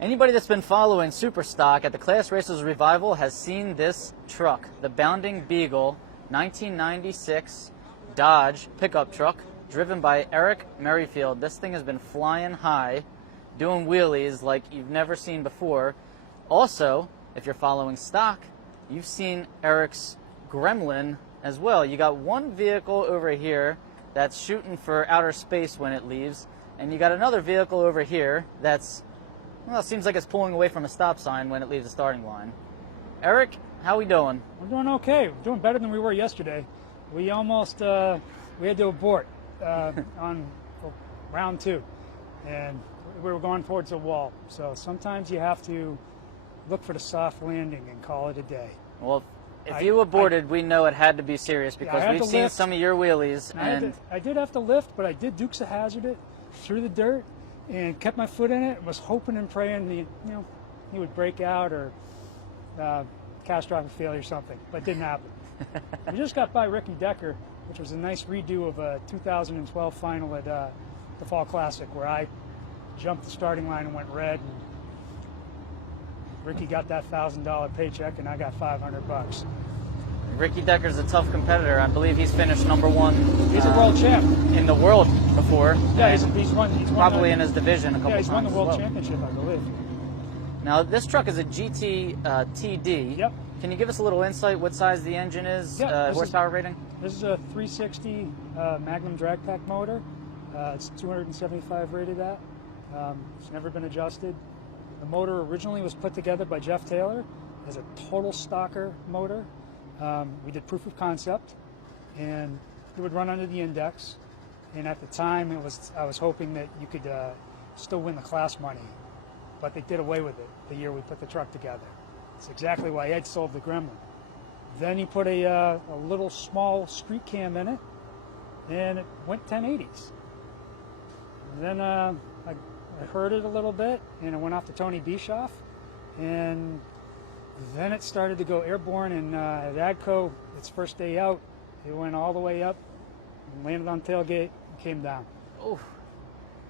Anybody that's been following Superstock at the Class Racers Revival has seen this truck, the Bounding Beagle 1996 Dodge pickup truck driven by Eric Merryfield. This thing has been flying high, doing wheelies like you've never seen before. Also, if you're following stock, you've seen Eric's Gremlin as well. You got one vehicle over here that's shooting for outer space when it leaves, and you got another vehicle over here that's, well, it seems like it's pulling away from a stop sign when it leaves the starting line. Eric, how we doing? We're doing okay. We're doing better than we were yesterday. We almost we had to abort on round 2, and we were going towards a wall. So sometimes you have to look for the soft landing and call it a day. Well, if you aborted, we know it had to be serious because we've seen lift. some of your wheelies. And I did have to lift, but I did Dukes of Hazzard it through the dirt and kept my foot in it and was hoping and praying he would break out or catastrophic failure or something, but it didn't happen. We just got by Ricky Decker, which was a nice redo of a 2012 final at the Fall Classic, where I jumped the starting line and went red. And Ricky got that $1,000 paycheck, and I got $500. Ricky Decker's a tough competitor. I believe he's finished #1. He's a world champ in the world before. Yeah, he's won probably in his division a couple times. Yeah, he's won the world well. championship, I believe. Now, this truck is a GT TD. Yep. Can you give us a little insight what size the engine is, horsepower rating? This is a 360 Magnum drag pack motor. It's 275 rated at. It's never been adjusted. The motor originally was put together by Jeff Taylor as a total stocker motor. We did proof of concept, and it would run under the index. And at the time, I was hoping that you could still win the class money, but they did away with it the year we put the truck together. It's exactly why Ed sold the Gremlin. Then he put a little small street cam in it, and it went 1080s. Then I heard it a little bit, and it went off to Tony Bischoff, and then it started to go airborne, and at AGCO, its first day out, it went all the way up, and landed on tailgate, and came down. Oh.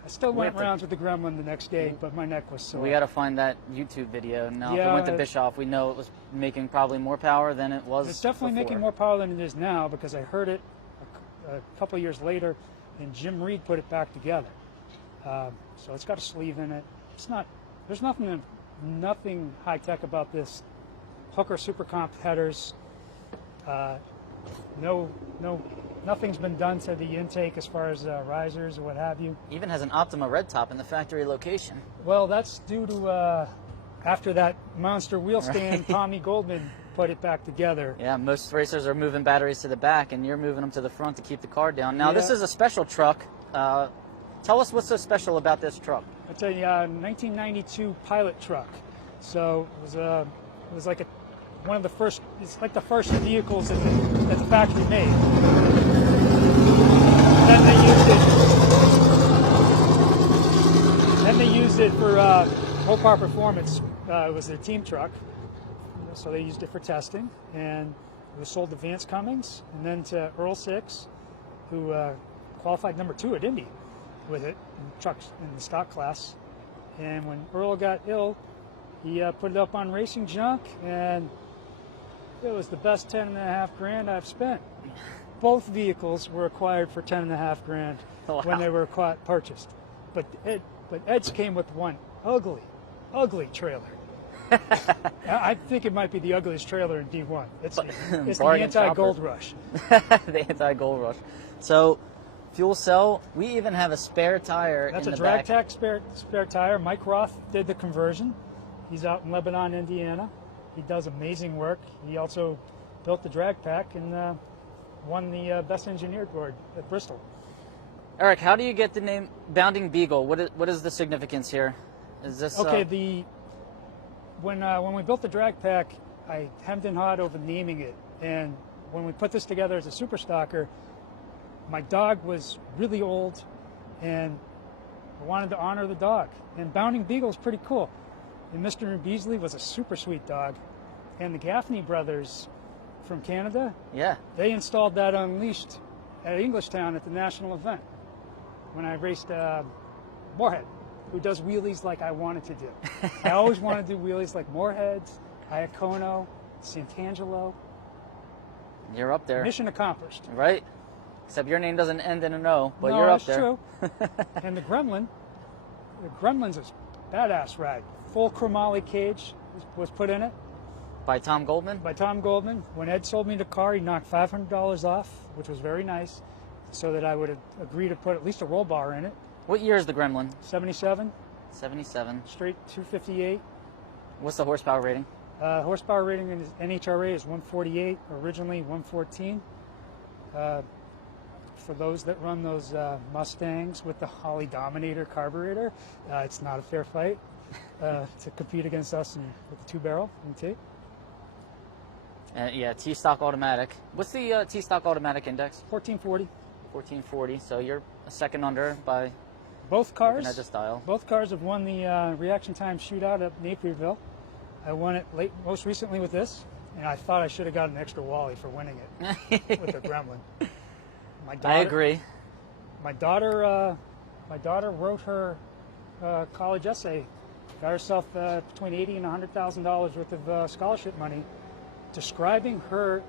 I still went rounds with the Gremlin the next day, but my neck was sore. We got to find that YouTube video. Now, yeah, if it went to Bischoff, we know it was making probably more power than it was It's definitely before. making more power than it is now, because I heard it a couple years later, and Jim Reed put it back together. So it's got a sleeve in it. It's not. There's nothing high tech about this. Hooker Super Comp headers. Nothing's been done to the intake as far as risers or what have you. Even has an Optima red top in the factory location. Well, that's due to after that monster wheel stand, Tommy Goldman put it back together. Yeah, most racers are moving batteries to the back, and you're moving them to the front to keep the car down. Now, This is a special truck. Tell us what's so special about this truck. It's a 1992 pilot truck. So it was like one of the first. It's like the first vehicles that the factory made. Then they used it for Mopar Performance. It was their team truck, so they used it for testing, and it was sold to Vance Cummings, and then to Earl Six, who qualified #2 at Indy with it in trucks in the stock class. And when Earl got ill, he put it up on Racing Junk, and it was the best $10.5 grand I've spent. Both vehicles were acquired for $10.5 grand when they were purchased. But Ed's came with one ugly trailer. I think it might be the ugliest trailer in D1. It's the anti-gold rush. The anti-gold rush. So, fuel cell, we even have a spare tire That's in the a back. drag tack spare tire. Mike Roth did the conversion. He's out in Lebanon, Indiana. He does amazing work. He also built the drag pack and won the Best Engineered Award at Bristol. Eric, how do you get the name Bounding Beagle? What is the significance here? Is this okay? When we built the drag pack, I hemmed and hawed over naming it, and when we put this together as a super stocker, my dog was really old, and I wanted to honor the dog. And Bounding Beagle is pretty cool. And Mr. Beasley was a super sweet dog, and the Gaffney brothers from Canada, they installed that Unleashed at Englishtown at the national event when I raced Moorhead. who does wheelies like I wanted to do. I always wanted to do wheelies like Moorheads, Iacono, Sant'Angelo. You're up there. Mission accomplished. Right? Except your name doesn't end in an O, but No, you're up that's there. true. And the Gremlin's a badass ride. Full chromoly cage was put in it By Tom Goldman? by Tom Goldman. When Ed sold me the car, he knocked $500 off, which was very nice, so that I would agree to put at least a roll bar in it. What year is the Gremlin? 77, 77. straight 258. What's the horsepower rating? Horsepower rating in NHRA is 148, originally 114. For those that run those Mustangs with the Holly Dominator carburetor, it's not a fair fight to compete against us with the 2-barrel MT. Yeah, T-Stock automatic. What's the T-Stock automatic index? 1440. 1440, so you're a second under by Both looking cars, at the style. both cars have won the reaction time shootout at Merryfield. I won it most recently with this, and I thought I should have got an extra Wally for winning it with the Gremlin. I agree. My daughter wrote her college essay, got herself between $80,000 and $100,000 worth of scholarship money, describing her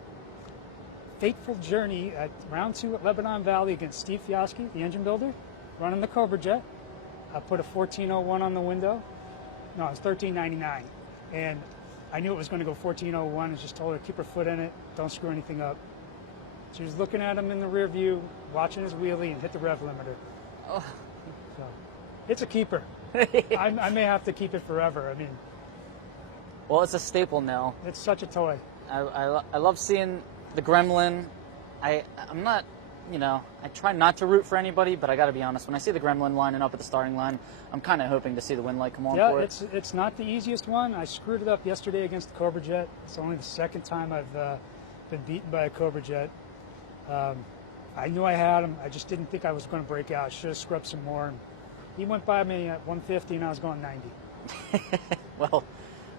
fateful journey at round 2 at Lebanon Valley against Steve Fioschi, the engine builder, running the Cobra Jet. I put a 1401 on the window. No, it was 1399, and I knew it was going to go 1401. And just told her to keep her foot in it, don't screw anything up. She was looking at him in the rear view, watching his wheelie, and hit the rev limiter. Oh. So, it's a keeper. I may have to keep it forever. I mean, Well, it's a staple now. it's such a toy. I love seeing the Gremlin. I'm not, I try not to root for anybody, but I got to be honest. When I see the Gremlin lining up at the starting line, I'm kind of hoping to see the win light come on Yeah, for it. it's not the easiest one. I screwed it up yesterday against the Cobra Jet. It's only the second time I've been beaten by a Cobra Jet. I knew I had him. I just didn't think I was going to break out. I should have scrubbed some more. And he went by me at 150, and I was going 90.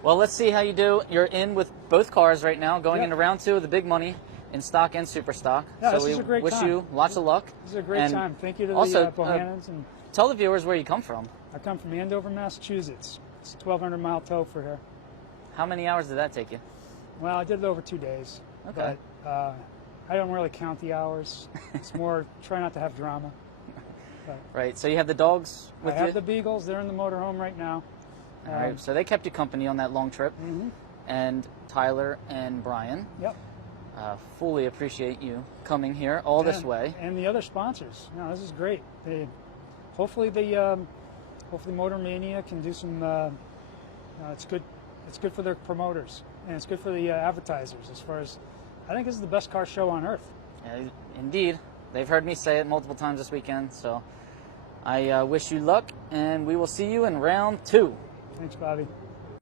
Well, let's see how you do. You're in with both cars right now, going Yep. into round 2 of the big money in stock and super stock. Yeah, so this we is a great wish time. you lots of luck. This is a great And time. Thank you to also, the Bohannans. And Tell the viewers where you come from. I come from Andover, Massachusetts. It's a 1,200-mile tow for here. How many hours did that take you? Well, I did it over 2 days. Okay. But I don't really count the hours. It's more try not to have drama. But Right, so you have the dogs I with have you? the Beagles. They're in the motorhome right now. All right, so they kept you company on that long trip. Mhm. And Tyler and Brian, Yep. fully appreciate you coming here all this way. And the other sponsors. No, this is great. Hopefully Motor Mania can do some. It's good. It's good for their promoters, and it's good for the advertisers. As far as I think, this is the best car show on earth. Indeed. They've heard me say it multiple times this weekend, so I wish you luck, and we will see you in round 2. Thanks, Bobby.